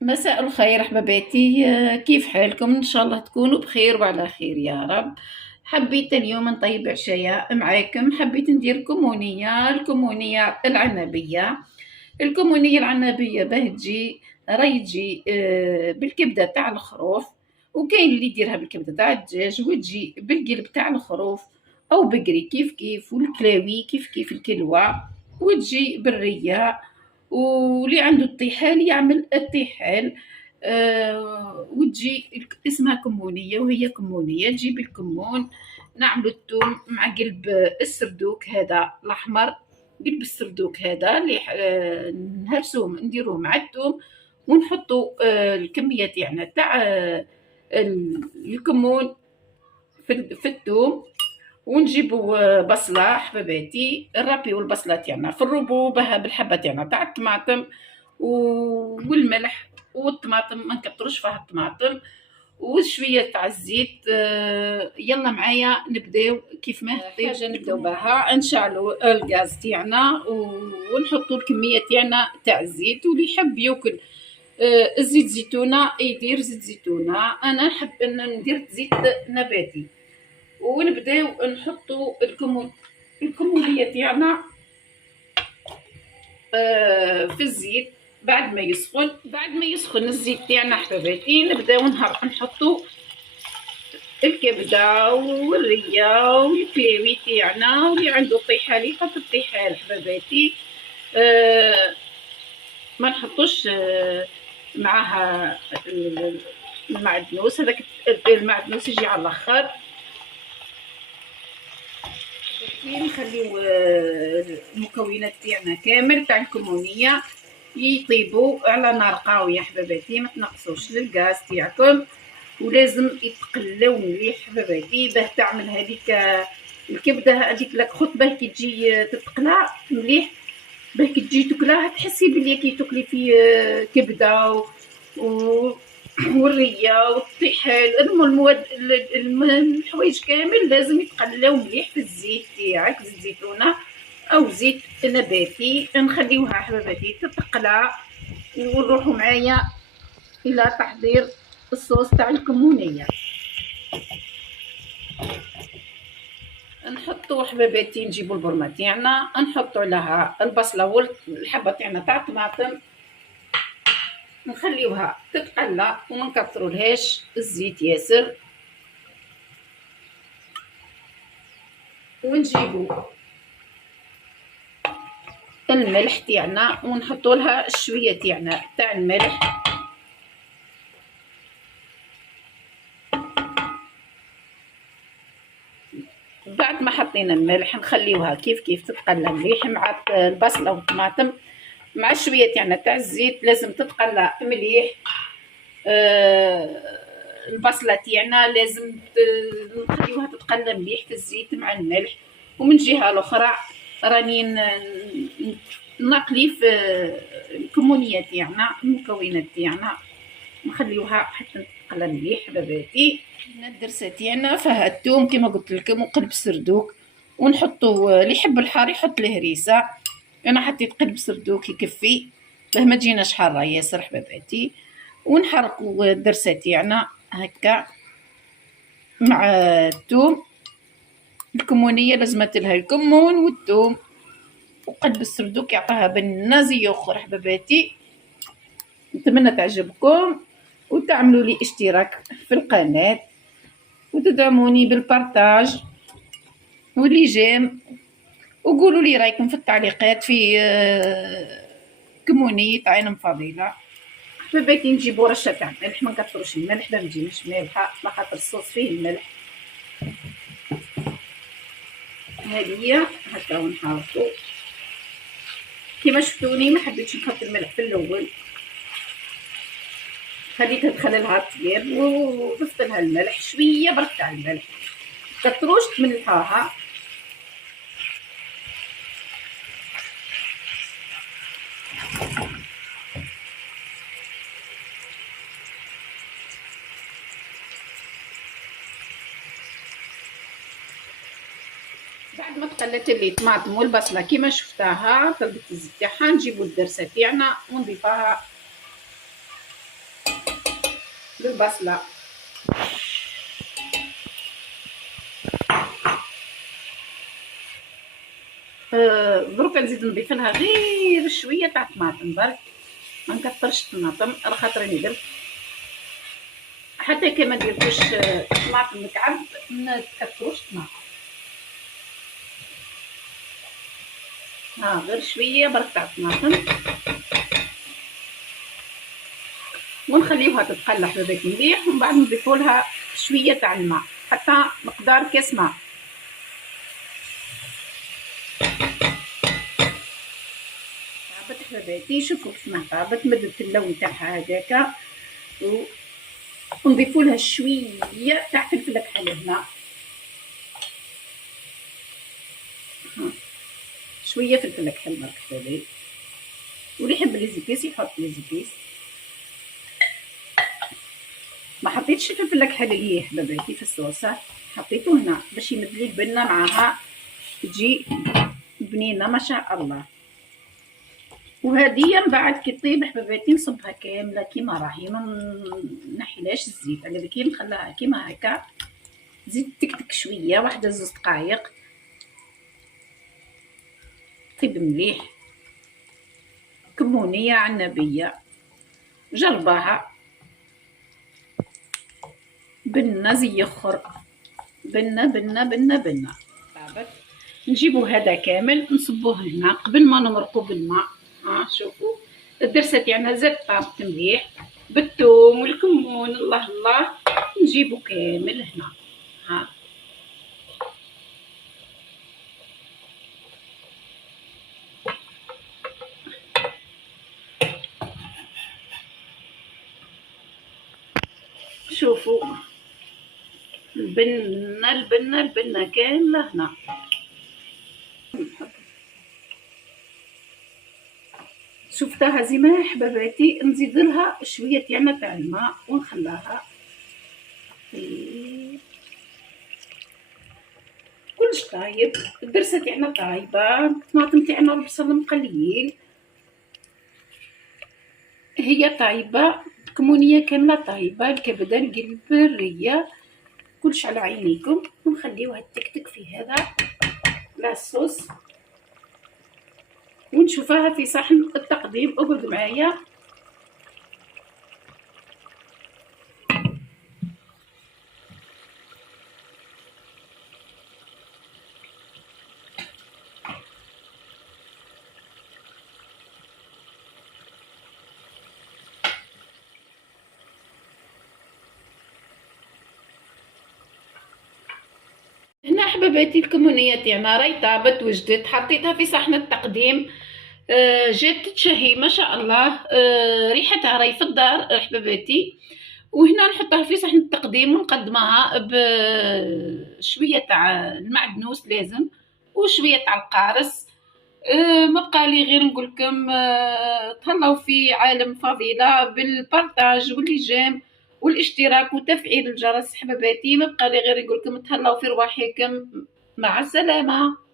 مساء الخير حباباتي، كيف حالكم؟ ان شاء الله تكونوا بخير وعلى خير يا رب. حبيت اليوم نطيب عشاء معاكم. حبيت ندير كمونية، الكمونية العنبية. الكمونية العنبية باه تجي راهي تجي بالكبدة تاع الخروف، وكاين اللي يديرها بالكبدة تاع الدجاج، وتجي بالقلب تاع الخروف او بقري كيف كيف، والكلاوي كيف كيف الكلوة، وتجي بالرية. واللي عنده الطحال يعمل الطحال. وتجي اسمها كمونية، وهي كمونية تجيب الكمون، نعملو الثوم مع قلب السردوك هذا الأحمر. قلب السردوك هذا اللي نهرسوه نديروه مع الثوم، ونحطو الكمية تاعنا تاع الكمون في الثوم. ونجيبو بصلة حباباتي، نربيو البصلة تاعنا في الربوبة بالحبة تاعنا تاع الطماطم والملح والطماطم، ما نكتروش فيها الطماطم، وشوية تاع الزيت. يلا معايا نبداو كيف ما حاجة نبداو بها. نشعلو الغاز تاعنا ونحطو الكمية تاعنا تاع الزيت، واللي يحب ياكل الزيت زيتونة يدير زيت زيتونة. انا نحب ان ندير زيت نباتي. ونبداو نحطو الكمونية تاعنا في الزيت. بعد ما يسخن الزيت تاعنا حباباتي، نبداو نحطو الكبده والريه والكلاوي تاعنا، واللي عنده طحال يحط الطحال حباباتي. ما نحطوش معاها المعدنوس، هذاك المعدنوس يجي على الاخر. نخليو المكونات تاعنا كامل تاع الكمونيه يطيبوا على نار قاويه حباباتي، ما تنقصوش للغاز تاعكم، ولازم يتقلاو مليح حباباتي باه تعمل هذيك الكبده هذيك لك خطبه كي تجي تتقلى مليح، باه كي تجي تاكلها تحسي بلي كي تاكلي في كبده والريه والطحال. المواد الحوايج كامل لازم يتقلاو مليح في الزيت تاعك، زيت زيتونه او زيت نباتي. نخليوها حباباتي تتقلى، ونروحوا معايا الى تحضير الصوص تاع الكمونيه. نحطو حباباتي، نجيبو البرمه تاعنا، نحطو عليها البصله والحبه تاعنا تاع الطماطم، نخليوها تتقلى وما نكثرولهاش الزيت ياسر. ونجيبو الملح تاعنا ونحطو لها الشويه تاعنا تاع الملح. بعد ما حطينا الملح نخليوها كيف كيف تتقلى مليح مع البصله والطماطم مع الشويه تاعنا تاع الزيت. لازم تتقلى مليح. البصله تاعنا لازم نخليوها تتقلى مليح في الزيت مع الملح. ومن جهه الاخرى راني نقلي في الكمونيه تاعنا، المكونات تاعنا نخليوها حتى تتقلى مليح حباباتي. هنا الدرسه تاعنا فيها الثوم كما قلت لكم وقلب سردوك، ونحطوا اللي يحب الحار يحط الهريسه. انا حطيت قلب سردوك يكفي باه ما تجيناش حاره ياسر حباباتي. ونحرقوا الدرسه تاعنا هكا مع الثوم. الكمونيه لازمت لها الكمون والثوم وقلب السردوك يعطيها بنازي اخر حباباتي. نتمنى تعجبكم وتعملوا لي اشتراك في القناه وتدعموني بالبارتاج واللي جيم، وقولوا لي رايكم في التعليقات في كمونية عين فضيلة حباباتي. نجيبو رشه تاع ملح، ما نكثروش الملح باش ما تجيناش مالحه لخاطر الصوص فيه الملح. هذه هي هكا ونحركو كيما شفتوني. ما حبيتش نحط الملح في الاول، خليتها تخللها طيب وضفت لها الملح شويه برك تاع الملح، كتروش تملحوها. بعد ما تقلت لي الطماطم والبصله كيما شفتها طلبت الزيت تاعها، نجيبو الدرسه تاعنا ونضيفها بالبصله. دروكا نزيد نضيف لها غير شويه تاع طماطم برك، ما نكثرش الطماطم على خاطر راني درت حتى كي ما نديرلوش طماطم مكعب ما تكثروش طماطم. غير شويه برك تاع طماطم ونخليوها تتقلى حبابات مليح، ومن بعد نضيفوا لها شويه تاع الماء حتى مقدار كاس ماء. طابت حباباتي، شوفوا كيف ما طابت، مدت اللون تاعها هذاك، ونضيفوا لها شويه تاع فلفل كحل هنا، شويه فلفل كحل برك حبابي، واللي يحب لي زيبيس يحط لي زيبيس. ما حطيتش الفلفل الكحل ليه حباباتي في الصوصه، حطيته هنا باش يمدلي البنه معاها تجي بنينه ما شاء الله. وهذه من بعد كي طيب حباباتي نصبها كامله كيما راهي، ما نحيلاش الزيت، على بالك نخليها كيما هكا، زيد تكتك شويه واحده زوج دقائق طيب مليح. كمونيه عنبيه جرباها، بنه زي اخر، بنه بنه بنه بنه. طابت نجيبو هذا كامل نصبوه هنا قبل ما نمرقو بالماء. شوفوا الدرسه تاعنا زاد طابت مليح بالثوم والكمون، الله الله. نجيبو كامل هنا. شوفوا البنه البنه البنه كامله هنا. شفتها زيما حباباتي، نزيد لها شويه تاعنا تاع الماء ونخليها كلش طايب. الدرسه تاعنا طايبه، الطماطم تاعنا والبصل مقليين، هي طايبه، الكمونيه كامله طايبه، الكبده القلب الريه كلش على عينيكم. ونخليوها تكتك في هذا لاصوص ونشوفها في صحن التقديم. اقعد معايا. هنا حباباتي الكمونيه تاعنا راهي طابت وجدت، حطيتها في صحن التقديم. جات تشهي ما شاء الله، ريحتها راهي في الدار حباباتي. وهنا نحطها في صحن التقديم ونقدمها بشويه تاع المعدنوس لازم، وشويه تاع القارص. ما بقى لي غير نقول لكم تهلاو في عالم فضيله بالبارطاج والإعجاب والاشتراك وتفعيل الجرس حباباتي. ما بقى لي غير نقول لكم تهلاو في رواحكم، مع السلامه.